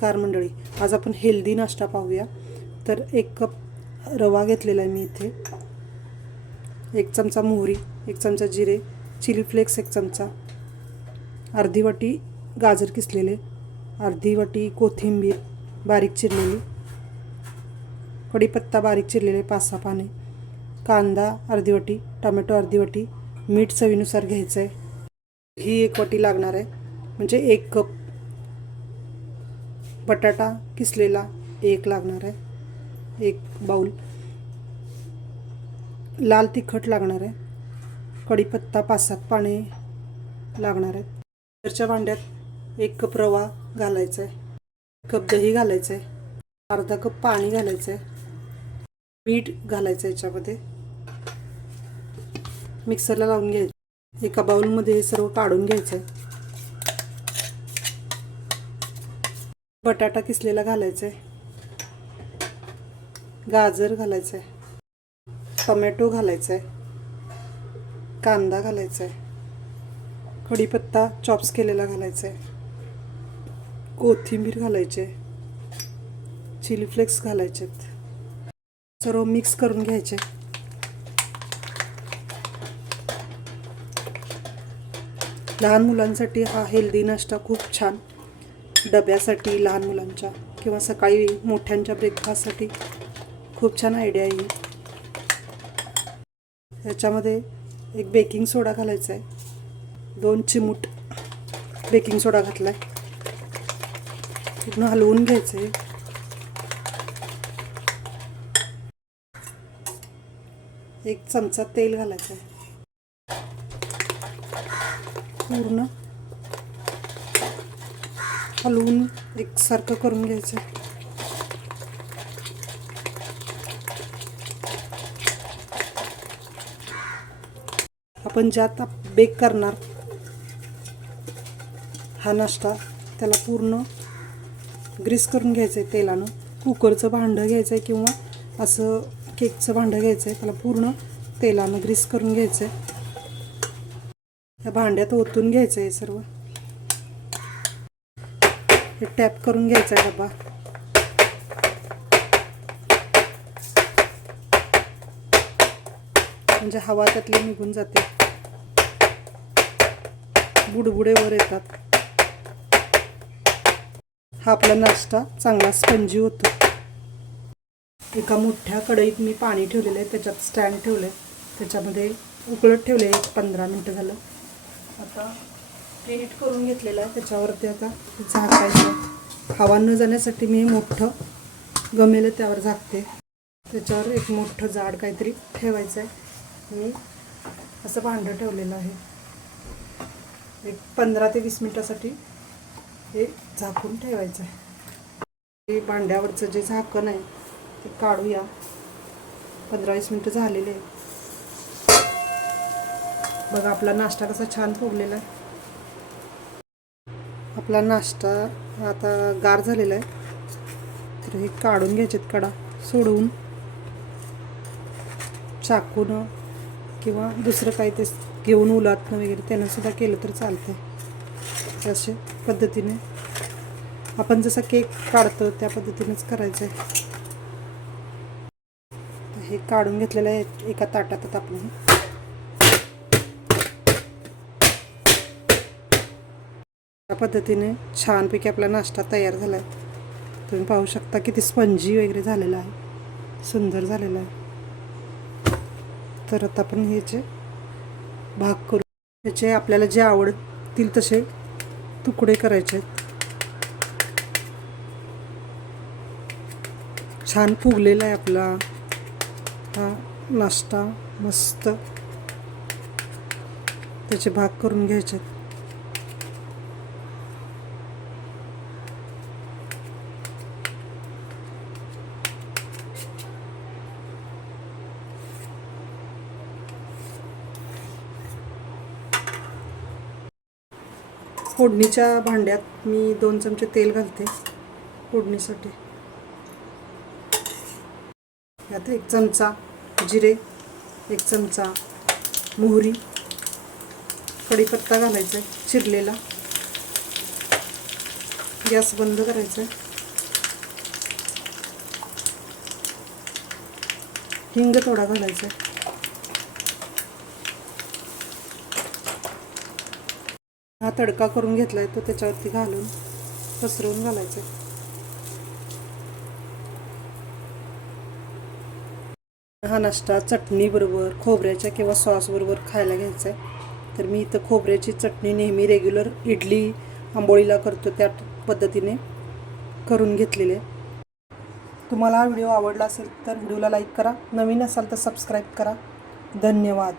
Car मंडळी. आज आपण हेल्दी नाश्ता पाहूया. तर एक कप रवा घेतलेला आहे मी इथे. एक चमचा मोहरी एक चमचा जिरे चिली फ्लेक्स एक चमचा अर्धी वाटी गाजर किसलेले अर्धी वाटी कोथिंबीर बारीक चिरलेली कढीपत्ता बारीक चिरलेले पाच सहा पाने कांदा अर्धी वाटी टोमॅटो अर्धी वाटी मीठ चवीनुसार घ्यायचं आहे ही एक वाटी लागणार आहे. म्हणजे एक कप बटाटा किसलेला एक लागणार आहे. एक बाऊल लाल तिखट लागणार आहे. कढीपत्ता पाच सात पाने लागणार आहेत. मिक्सरच्या भांड्यात एक कप रवा घालायचा आहे. कप दही घालायचं आहे. अर्धा कप पाणी घालायचं आहे. मीठ घालायचं आहे याच्यामध्ये. मिक्सरला लावून घ्यायचं. एका बाउलमध्ये हे सर्व काढून घ्यायचं आहे. बटाटा किसलेला घालायचा आहे गाजर घालायचं आहे टोमॅटो घालायचा आहे कांदा घालायचा आहे कढीपत्ता चॉप्स केलेला घालायचा आहे कोथिंबीर घालायचे चिली फ्लेक्स घालायचे आहेत सर्व मिक्स करून घ्यायचे. लहान मुलांसाठी हा हेल्दी नाश्ता खूप छान. डब्यासाठी लहान मुलांच्या किंवा सकाळी मोठ्यांच्या ब्रेकफास्टसाठी खूप छान आयडिया आहे ह्याच्यामध्ये एक बेकिंग सोडा घालायचा आहे दोन चिमूट बेकिंग सोडा घातला आहे पूर्ण हलवून घ्यायचं आहे एक चमचा तेल घालायचं आहे पूर्ण हलवून एकसारखं करून घ्यायचं. आपण ज्यात बेक करणार हा नाश्ता त्याला पूर्ण ग्रीस करून घ्यायचं आहे तेलानं. कुकरचं भांडं घ्यायचं आहे किंवा असं केकचं भांडं घ्यायचं आहे त्याला पूर्ण तेलानं ग्रीस करून घ्यायचं आहे या भांड्यात ओतून घ्यायचं आहे सर्व. टॅप करून घ्यायचा डबा. म्हणजे हवा त्यातली निघून जाते. बुडबुडे वर येतात. हा आपला नाश्ता चांगला स्पंजी होतो. एका मोठ्या कढईत मी पाणी ठेवलेलं आहे त्याच्यात स्टँड ठेवलं आहे त्याच्यामध्ये उकळत ठेवले एक पंधरा मिनटं झालं. आता प्रीहीट करून घेतलेलं आहे. त्याच्यावरती आता झाकायचं. हवा न जाण्यासाठी मी मोठं गमेलं त्यावर झाकते. त्याच्यावर एक मोठं जाड काहीतरी ठेवायचं आहे. मी असं भांडं ठेवलेलं आहे. एक पंधरा ते वीस मिनटासाठी हे झाकून ठेवायचं आहे. हे भांड्यावरचं जे झाकण आहे ते काढूया. पंधरा वीस मिनटं झालेले आहे बघा आपला नाश्ता कसा छान फुगलेला आहे आपला नाश्ता आता गार झालेला आहे. तर हे काढून घ्यायचेत कडा सोडवून. चाकून किंवा दुसरं काही ते घेऊन उलातनं वगैरे त्यानं सुद्धा केलं तर चालतं आहे असे पद्धतीने आपण जसा केक काढतो त्या पद्धतीनेच करायचं आहे हे काढून घेतलेलं आहे एका ताटात आपण. या पद्धतीने छानपैकी आपला नाश्ता तयार झाला आहे तुम्ही पाहू शकता किती स्पंजी वगैरे झालेला आहे. सुंदर झालेला आहे. तर आता आपण ह्याचे भाग करू. ह्याचे आपल्याला जे आवडतील तसे तुकडे करायचे आहेत. छान फुगलेला आहे आपला हा नाश्ता. मस्त. त्याचे भाग करून घ्यायचे आहेत. फोडणीच्या भांड्यात मी दोन चमचे तेल घालते फोडणीसाठी. यात एक चमचा जिरे एक चमचा मोहरी कढीपत्ता घालायचा आहे चिरलेला. गॅस बंद करायचा आहे. हिंग थोडा घालायचा आहे. हा तडका करून घेतला आहे तो त्याच्यावरती घालून पसरवून घालायचा आहे हा नाश्ता चटणीबरोबर खोबऱ्याच्या किंवा सॉसबरोबर खायला घ्यायचा आहे तर मी इथं खोबऱ्याची चटणी नेहमी रेग्युलर इडली आंबोळीला करतो त्या पद्धतीने करून घेतलेले तुम्हाला हा व्हिडिओ आवडला असेल तर व्हिडिओला लाईक करा. नवीन असाल तर सबस्क्राईब करा. धन्यवाद.